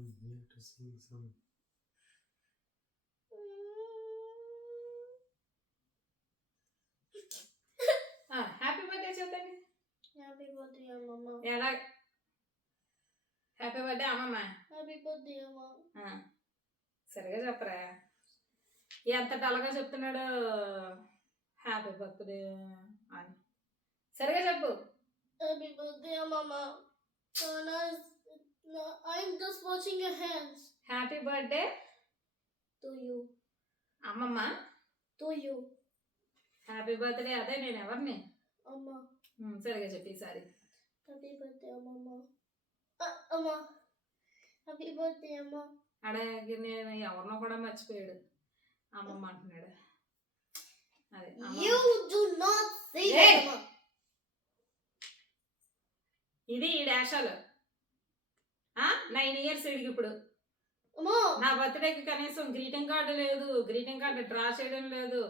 You have to sing some. Happy birthday చెప్తాను. Happy birthday అమ్మమ్మ. ఎలా హ్యాపీ బర్త్డే అమ్మమ్మ. హ్యాపీ బర్త్డే అమ్మ. సరిగా చెప్పరా, ఎంత డల్గా చెప్తున్నాడు హ్యాపీ బర్త్డే అని. సరిగా చెప్పు. హ్యాపీ బర్త్డే అమ్మమ్మ. I'm just washing your hands. Happy birthday To you. అమ్మమ్మ. To you. హ్యాపీ బర్త్డే అదే నేను ఎవరిని అమ్మ. సరిగా చెప్పి ఈసారి. హ్యాపీ బర్త్డే అమ్మమ్మ. అమ్మ హ్యాపీ బర్త్డే అమ్మ. అడే నేను ఎవరినో కూడా మర్చిపోయాడు, అమ్మమ్మ అంటున్నాడు. అదే You do not say that అమ్మ. ఇది ఈ డాషాలు 9 years ఇడికి ఇప్పుడు. నా బర్త్డేకి కనీసం గ్రీటింగ్ కార్డు లేదు, గ్రీటింగ్ కార్డు డ్రా చేయడం లేదు,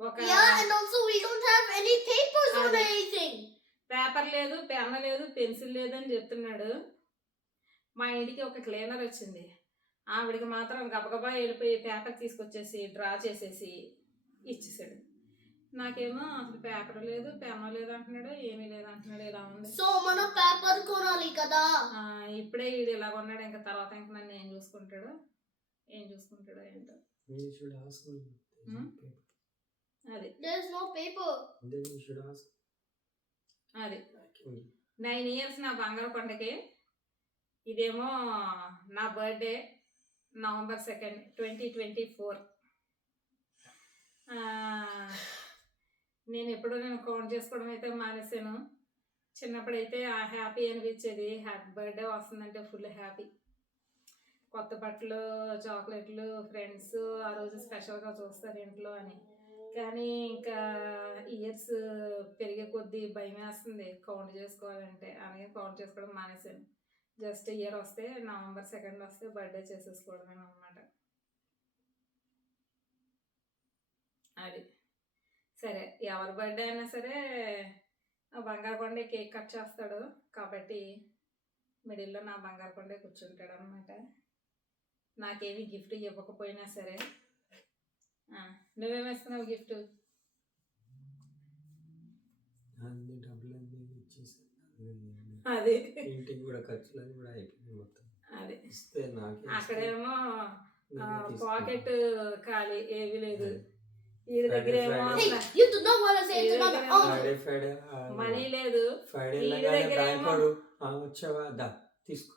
ఒక and also we don't have any papers or anything. Paper లేదు, పెన్ లేదు, పెన్సిల్ లేదు అని చెప్తున్నాడు. మా ఇంటికి ఒక క్లీనర్ వచ్చింది, ఆవిడికి మాత్రం గబగబా వెళ్ళిపోయి పేపర్ తీసుకొచ్చేసి డ్రా చేసేసి ఇచ్చేసాడు. నాకేమో అసలు పేపర్ లేదు, పెన్ లేదు అంటున్నాడు, ఏమీ లేదు అంటున్నాడు. ఇలా ఉంది. సో మనం పేపర్ కొనాలి కదా. ఇప్పుడే వీడు ఇలా కొన్నాడు, ఇంకా తర్వాత ఇంకా నన్ను ఏం చూసుకుంటాడో ఏంటో. అది There is no paper. Then you should ask. అది 9 years నా బంగారు పండగకి. ఇదేమో నా బర్త్డే November 2nd, 2024. నేను కౌంట్ చేసుకోవడం అయితే మానేసాను. చిన్నప్పుడైతే ఆ హ్యాపీ అనిపించేది, హ్యాపీ బర్త్డే వస్తుందంటే ఫుల్ హ్యాపీ. కొత్త బట్టలు, చాక్లెట్లు, ఫ్రెండ్స్ ఆ రోజు స్పెషల్గా చూస్తారు ఇంట్లో అని. కానీ ఇంకా ఇయర్స్ పెరిగే కొద్దీ భయం వేస్తుంది కౌంట్ చేసుకోవాలంటే, అలాగే కౌంట్ చేసుకోవడం మానేసాను. జస్ట్ ఇయర్ వస్తే November 2nd వస్తే బర్త్డే చేసేసుకోవడమే అన్నమాట. అది సరే, ఎవరి బర్త్డే అయినా సరే బంగారు కొండే కేక్ కట్ చేస్తాడు కాబట్టి మిడిల్లో నా బంగారు కొండే కూర్చుంటాడు అనమాట. నాకేమి గిఫ్ట్ ఇవ్వకపోయినా సరే. నువ్వేమిస్తున్నావు గిఫ్ట్? అది ఇంటికి కూడా ఖర్చులని కూడా అయిపోయింది మొత్తం. అది ఇస్తే నాకే అక్కడేమో పాకెట్ ఖాళీ, ఏవి లేదు. ఈ దగ్గర ఏమో మనీ లేదు. వచ్చావా దా తీసుకో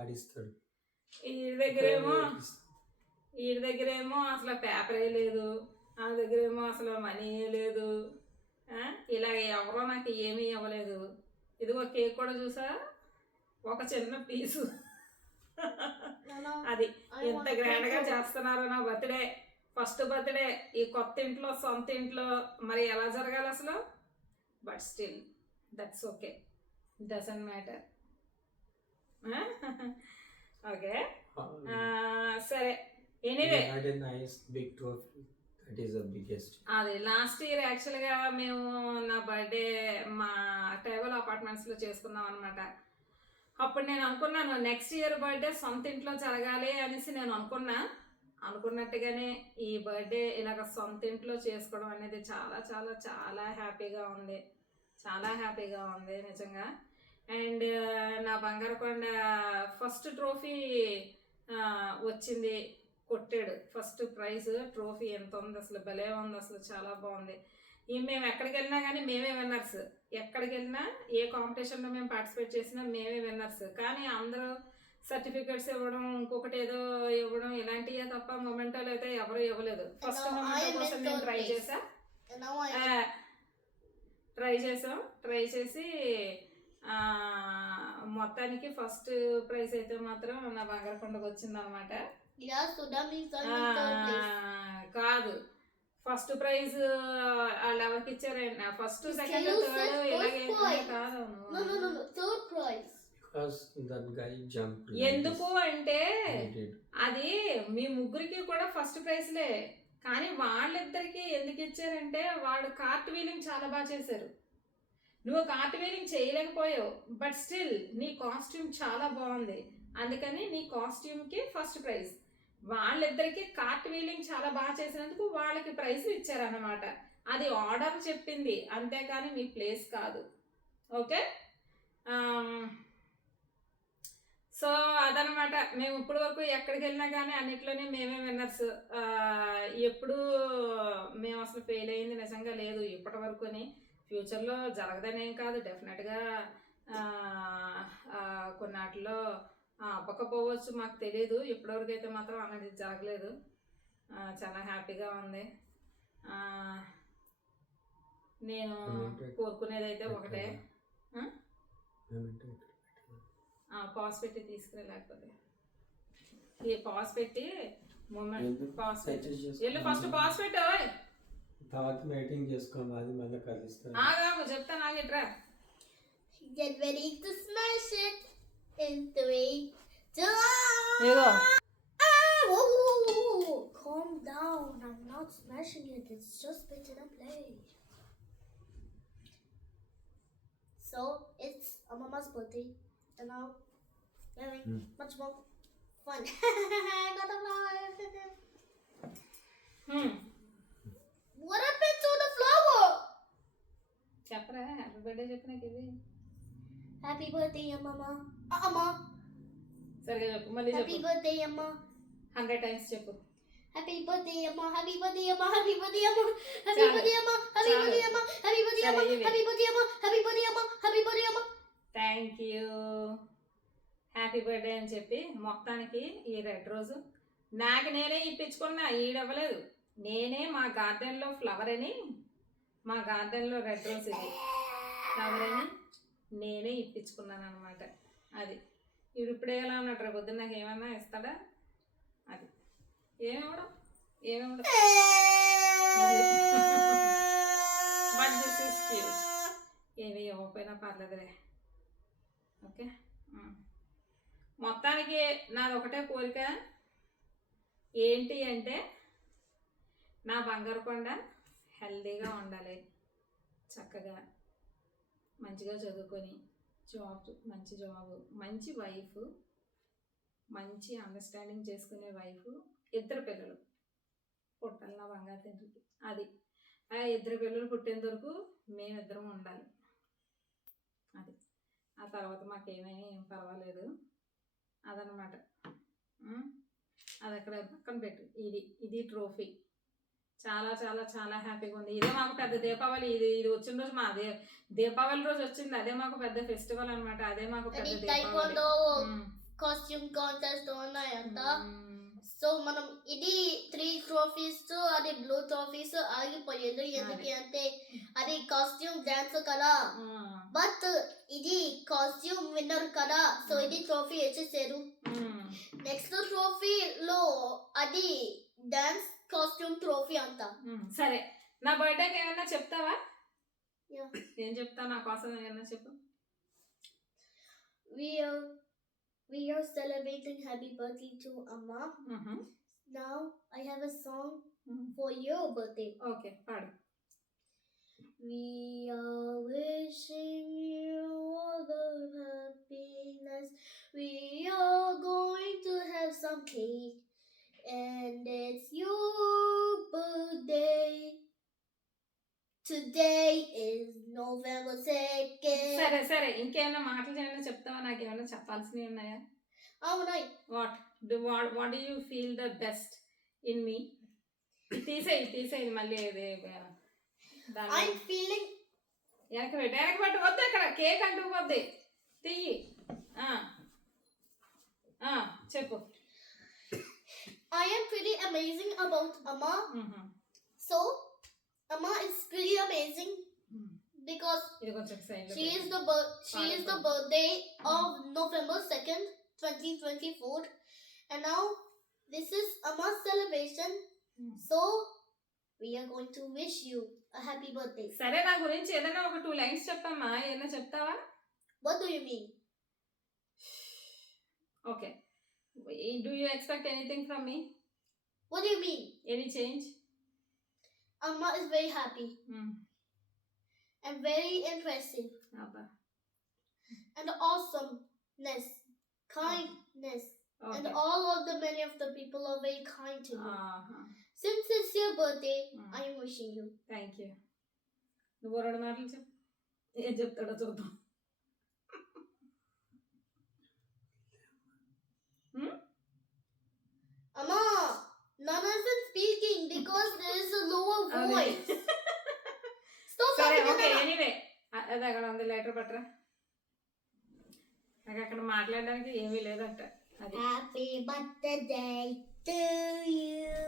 ఆడిస్తాడు. ఈ దగ్గరేమో అసలు పేపరే లేదు, ఆ దగ్గరేమో అసలు మనీ లేదు. ఇలా ఎవరో నాకు ఏమీ ఇవ్వలేదు. ఇదిగో కేక్ కూడా చూసా, ఒక చిన్న పీసు. అది ఎంత గ్రాండ్గా చేస్తున్నారు నా బర్త్డే, ఫస్ట్ బర్త్డే ఈ కొత్త ఇంట్లో, సొంత ఇంట్లో. మరి ఎలా జరగాలి అసలు? But still that's okay, doesn't matter. Okay సరే. ఎనీవే అది లాస్ట్ ఇయర్ యాక్చువల్గా మేము నా బర్త్డే మా టేబుల్ అపార్ట్మెంట్స్లో చేసుకున్నాం అనమాట. అప్పుడు నేను అనుకున్నాను నెక్స్ట్ ఇయర్ బర్త్డే సొంత ఇంట్లో జరగాలి అనేసి నేను అనుకున్నట్టుగానే ఈ బర్త్డే ఇలాగ సొంత ఇంట్లో చేసుకోవడం అనేది చాలా చాలా చాలా హ్యాపీగా ఉంది, చాలా హ్యాపీగా ఉంది నిజంగా. అండ్ నా బంగారు కొండ ఫస్ట్ ట్రోఫీ వచ్చింది, కొట్టాడు. ఫస్ట్ ప్రైజ్ ట్రోఫీ ఎంత ఉంది అసలు, భలే ఉంది అసలు, చాలా బాగుంది. మేము ఎక్కడికి వెళ్ళినా కానీ మేమే విన్నర్స్. ఎక్కడికి వెళ్ళినా ఏ కాంపిటీషన్లో మేము పార్టిసిపేట్ చేసినా మేమే విన్నర్స్. కానీ అందరూ సర్టిఫికెట్స్ ఇవ్వడం, ఇంకొకటి ఏదో ఇవ్వడం, ఇలాంటివే తప్ప మొమెంటోలు అయితే ఎవరు ఇవ్వలేదు. ఫస్ట్ మొమెంటో కోసం నేను ట్రై చేసి మొత్తానికి ఫస్ట్ ప్రైజ్ అయితే మాత్రం నా బంగారు కొండకు వచ్చింది అనమాట. కాదు, ఫస్ట్ ప్రైజ్ వాళ్ళు ఎవరికి ఇచ్చారండి? ఫస్ట్, సెకండ్, థర్డ్ ఇలాగే కాదు. ఎందుకు అంటే అది మీ ముగ్గురికి కూడా ఫస్ట్ ప్రైజ్లే. కానీ వాళ్ళిద్దరికి ఎందుకు ఇచ్చారంటే వాడు కార్ట్ వీలింగ్ చాలా బాగా చేశారు, నువ్వు కార్ట్ వీలింగ్ చేయలేకపోయావు. బట్ స్టిల్ నీ కాస్ట్యూమ్ చాలా బాగుంది. అందుకని నీ కాస్ట్యూమ్కి ఫస్ట్ ప్రైజ్. వాళ్ళిద్దరికి కార్ట్ వీలింగ్ చాలా బాగా చేసినందుకు వాళ్ళకి ప్రైజ్ ఇచ్చారన్నమాట. అది ఆర్డర్ చెప్పింది, అంతేకాని మీ ప్లేస్ కాదు. ఓకే, సో అదనమాట. మేము ఇప్పటి వరకు ఎక్కడికి వెళ్ళినా కానీ అన్నిట్లోనే మేమే విన్నర్స్. ఎప్పుడు మేము అసలు ఫెయిల్ అయింది నిజంగా లేదు ఇప్పటి వరకుని. ఫ్యూచర్లో జరగదనేం కాదు, డెఫినెట్గా కొన్నాటిలో అవ్వకపోవచ్చు, మాకు తెలియదు. ఇప్పటివరకు అయితే మాత్రం అనేది జరగలేదు. చాలా హ్యాపీగా ఉంది. నేను కోరుకునేది అయితే ఒకటే, పాస్ పెట్టి తీసుకురా, లేకపోతే ఈ పాస్ పెట్టి మూమెంట్ పాస్ పెట్టి వెళ్ళు, ఫస్ట్ పాస్ పెట్టు. తర్వాత మీటింగ్ చేసుకోవాలి, అది మళ్ళీ కలుస్తాను. ఆగాము చెప్తా, నాగిట్రా. Get ready to smash it in 3, 2. ఏదో Whoa, whoa, whoa, whoa. Calm down. I'm not smashing it. It's just bit in a plate. So it's Mama's birthday, and now we're having much more fun. Got a flower. What happened to the flower? చెప్పరా, happy birthday చెప్పు నాకు ఇది. Happy birthday, Mama. Amma. సరిగా చెప్పు, మళ్ళీ Happy చెప్పు, birthday, Amma. 100 times చెప్పు. Happy birthday, Amma. Happy birthday, Amma. Happy birthday, Amma. Happy Chalo. birthday, Amma. Happy Chalo. birthday, Amma. Happy birthday, Amma. Chalo, Happy birthday, Amma. Happy birthday, Amma. Happy birthday, Amma. Thank you, happy birthday అని చెప్పి మొత్తానికి ఈ red రోజు నాకు నేనే ఇప్పించుకున్నా, ఈడవ్వలేదు. నేనే మా గార్డెన్లో ఫ్లవర్ అని, మా గార్డెన్లో రెడ్ రోజ్ ఇది ఫ్లవర్ అని నేనే ఇప్పించుకున్నాను అనమాట. అది వీడు ఇప్పుడే ఎలా ఉన్నాడు, రేపు పొద్దున్న నాకు ఏమన్నా ఇస్తాడా? అది ఏమివ్వడం బట్ దిస్ ఇస్ క్యూట్. ఏమి ఇవ్వకపోయినా పర్లేదులే. ఓకే, మొత్తానికి నాది ఒకటే కోరిక ఏంటి అంటే, నా బంగారు కొండ హెల్దీగా ఉండాలి, చక్కగా మంచిగా చదువుకొని మంచి జాబ్, మంచి వైఫ్, మంచి అండర్స్టాండింగ్ చేసుకునే వైఫ్, 2 పిల్లలు పుట్టాలి నా బంగారు తండ్రికి. అది ఆ 2 పిల్లలు పుట్టేంత వరకు మేమిద్దరం ఉండాలి. అది ఆ తర్వాత మాకేమైనా ఏం పర్వాలేదు. అదనమాట. అది అక్కడ పక్కన పెట్టు. ఇది ట్రోఫీ. చాలా చాలా చాలా హ్యాపీగా ఉంది. ఇదే మాకు పెద్ద దీపావళి. ఇది వచ్చిన రోజు మా దీపావళి రోజు వచ్చింది. అదే మాకు పెద్ద ఫెస్టివల్ అనమాట. అదే మాకు పెద్ద దీపావళి. కాస్ట్యూమ్ కాంటెస్ట్ ఉన్నాయంట. సో మనం ఇది 3 ట్రోఫీస్, అది బ్లూ ట్రోఫీస్ ఆగిపోయేది ఎందుకంటే అది కాస్ట్యూమ్ డాన్స్ కదా. బట్ ఇది కాస్ట్యూమ్ విన్నర్ కదా, సో ఇది ట్రోఫీ ఇచ్చేసారు. నెక్స్ట్ ట్రోఫీలో అది డాన్స్ కాస్ట్యూమ్ ట్రోఫీ అంట. సరే, నా బర్త్డేకి ఏమన్నా చెప్తావా? ఏం చెప్తావు నా కోసం? ఏమన్నా చెప్పు. We are celebrating happy birthday to Amma. Now I have a song for your birthday. Okay, paadu. We are wishing you all the happiness. We are going to have some cake, and it's your birthday. Today is November 2nd. సరే ఇంకేమైనా మాటలు ఏమైనా చెప్తావా? నాకేమైనా చెప్పాల్సినవి ఉన్నాయా? అవునాయి. What do you feel the best in me? తీసేయి మళ్ళీ. I'm feeling. వెనక పట్టు వద్దు, అక్కడ కేక్ అంటూ పోద్ది. తీయి. చెప్పు. I am pretty amazing about Amma. So Amma is pretty amazing because she is the birthday of November 2nd, 2024, and now this is Amma's celebration. So we are going to wish you a happy birthday. సరే, నా గురించి ఏదైనా ఒక 2 lines చెప్పమ్మా. ఏదైనా చెప్తావా? What do you mean? Okay. Do you expect anything from me? What do you mean? Any change? Amma is very happy and very impressive and awesomeness, kind kindness. And Okay. all of the many of the people are very kind to you. Uh-huh. Since it's your birthday, Mm. I am wishing you. Thank you. నువ్వు 2 మాటలు చెప్పు. ఏం చెప్తాడో చూద్దాం. Amma, none of it speaking because there is a lower voice. Stop సరే talking okay Anna. Anyway అది అక్కడ ఉంది లెటర్ పట్టరా. నాకు అక్కడ మాట్లాడడానికి ఏమీ లేదంట. అది Happy birthday to you.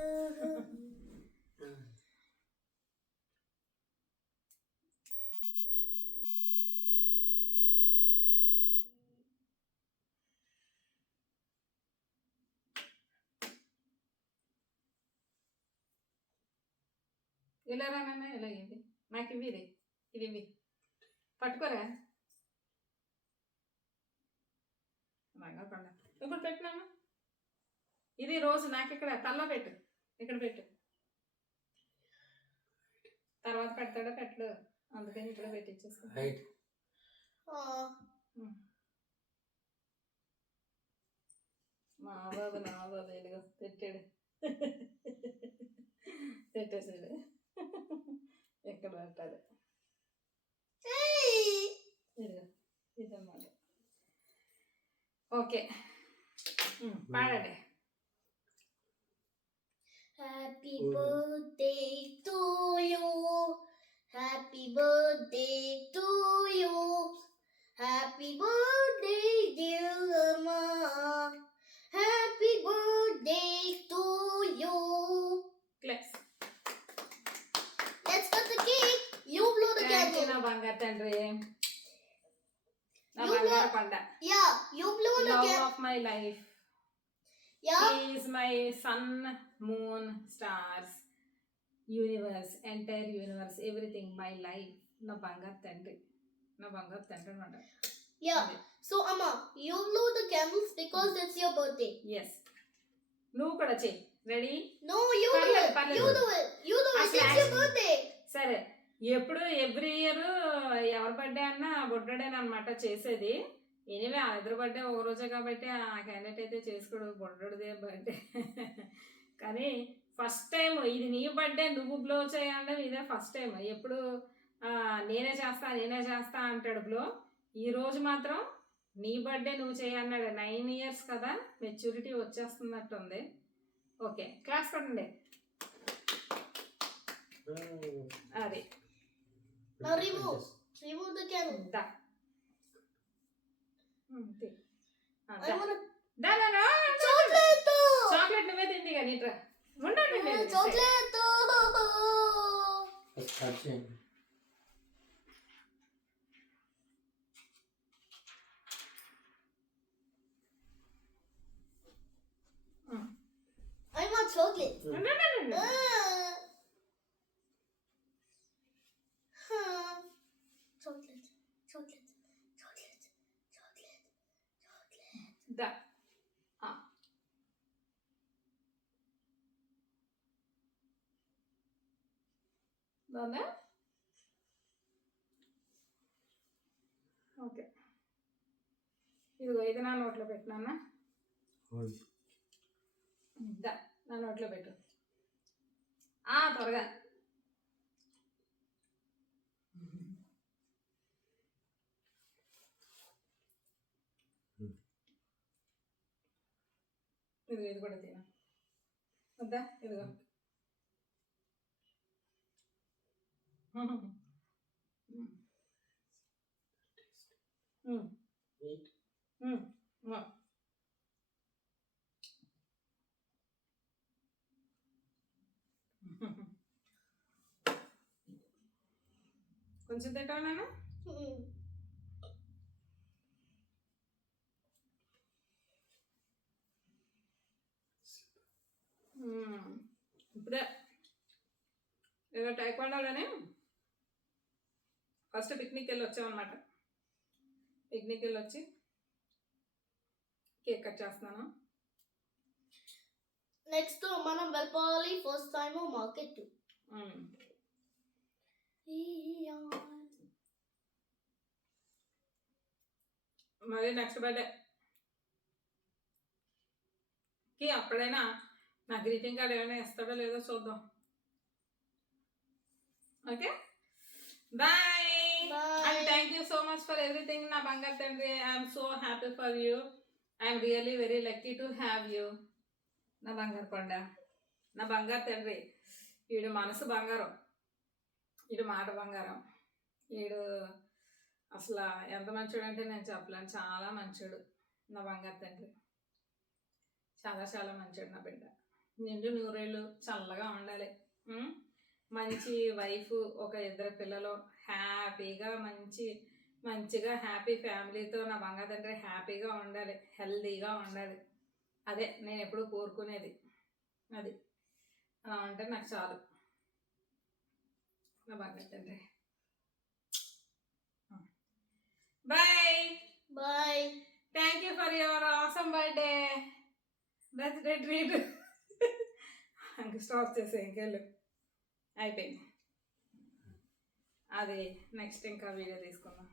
ఇలా రానన్నా ఇలా ఇది నాకు ఇవి ఇది పట్టుకోరా. రంగపండ ఇప్పుడు పెట్టినాను. ఇది రోజు నాకు ఇక్కడ తల్లో పెట్టు, ఇక్కడ పెట్టు. తర్వాత పెడతాడో పెట్టడు, అందుకని ఇక్కడ పెట్టించేస్తా. Aw. మా బాబు నా బాబు ఇదిగో పెట్టాడు. పెట్టేసాడు. ఎక్కడ పెట్టాడు. Hey. ఇదిగో ఇదన్నమాట. ఓకే పాడండి. Happy birthday to you. Happy birthday to you. Happy birthday, dear Amma. Happy birthday to you. Class. Let's cut the cake. You blow the candle. నా బంగారు తండ్రి, నా You బంగారు blow- కొండ. Yeah, you blow the Love candle. of my life. Yeah. He is my sun, moon, stars, universe, entire universe, everything, my life. నా బంగారు తండ్రి, నా బంగారు తండ్రి అనమాట. Yeah. So Amma, you blow the candles because it's your birthday. Yes, నువ్వు కూడా చెయ్యి. Ready? No, you do Parle- it. parle- You do it. You do it. Actually, It's your birthday. సరే, ఎప్పుడు ఎవ్రీ ఇయర్ ఎవరి birthday అన్నా బొడ్డడేనా అనమాట చేసేది. Anyway ఆ ఇద్దరు బర్త్డే ఒక రోజే కాబట్టి ఆ క్యాండిడేట్ అయితే చేసుకోడు, బొడ్డదే బర్త్డే. కానీ ఫస్ట్ టైం ఇది నీ బర్త్డే నువ్వు బ్లో చేయాలంటే ఇదే ఫస్ట్ టైం. ఎప్పుడు నేనే చేస్తా అంటాడు బ్లో. ఈ రోజు మాత్రం నీ బర్త్డే నువ్వు చేయన్నాడు. 9 years కదా, మెచ్యూరిటీ వచ్చేస్తున్నట్టుంది. ఓకే, క్లాస్ కొట్టండి. అది Now remove. Remove the candle. దా. I want a chocolate chocolate. నువ్వే తింది కానీ ఇట్రా ఉండండి. Chocolate. స్టార్ట్ చేయండి. I want chocolate. Chocolate. Chocolate. Chocolate. Chocolate. Chocolate. దా. బాగుందా? ఓకే, ఇదిగో ఇది నా నోట్లో పెట్టినా. దా, నా నోట్లో పెట్టు. త్వరగా. ఇదిగో ఇది కూడా తిన వద్దా. ఇదిగో కొంచెం తింటావా నాన్న? ఇప్పుడే ఏదో టైక్వాండోలోనే ఫస్ట్ పిక్నిక్ వెళ్ళి వచ్చామన్నమాట. పిక్నిక్ వెళ్ళి వచ్చి కేక్ కట్ చేస్తున్నాను. నెక్స్ట్ మనం వెళ్ళాలి. First time market. మరి నెక్స్ట్ బర్త్డే కి అప్పుడైనా నా గ్రీటింగ్ కార్డ్ ఏమైనా ఇస్తాడో లేదో చూద్దాం. Okay, bye. And thank you so much for everything నా బంగారు తండ్రి. I'm so happy for you. I'm really very lucky to have you. నా బంగారు కొండ, నా బంగారు తండ్రి. వీడు మనసు బంగారం, వీడు మాట బంగారం, వీడు అసలు ఎంత మంచోడు అంటే నేను చెప్పలేను. చాలా మంచోడు నా బంగారు తండ్రి, చాలా చాలా మంచోడు నా బిడ్డ. నిండు నూరేళ్ళు చల్లగా ఉండాలి. మంచి వైఫ్, ఒక 2 పిల్లలు, హ్యాపీగా మంచిగా హ్యాపీ ఫ్యామిలీతో నా బంగారు తండ్రి హ్యాపీగా ఉండాలి, హెల్దీగా ఉండాలి. అదే నేను ఎప్పుడు కోరుకునేది. అది అలా ఉంటే నాకు చాలు నా బంగారు తండ్రి. Bye bye. Thank you for your awesome birthday treat. ఇంక స్టాప్ చేసే ఇంకెళ్ళు అయిపోయింది. అది నెక్స్ట్ ఇంకా వీడియో తీసుకుందాం.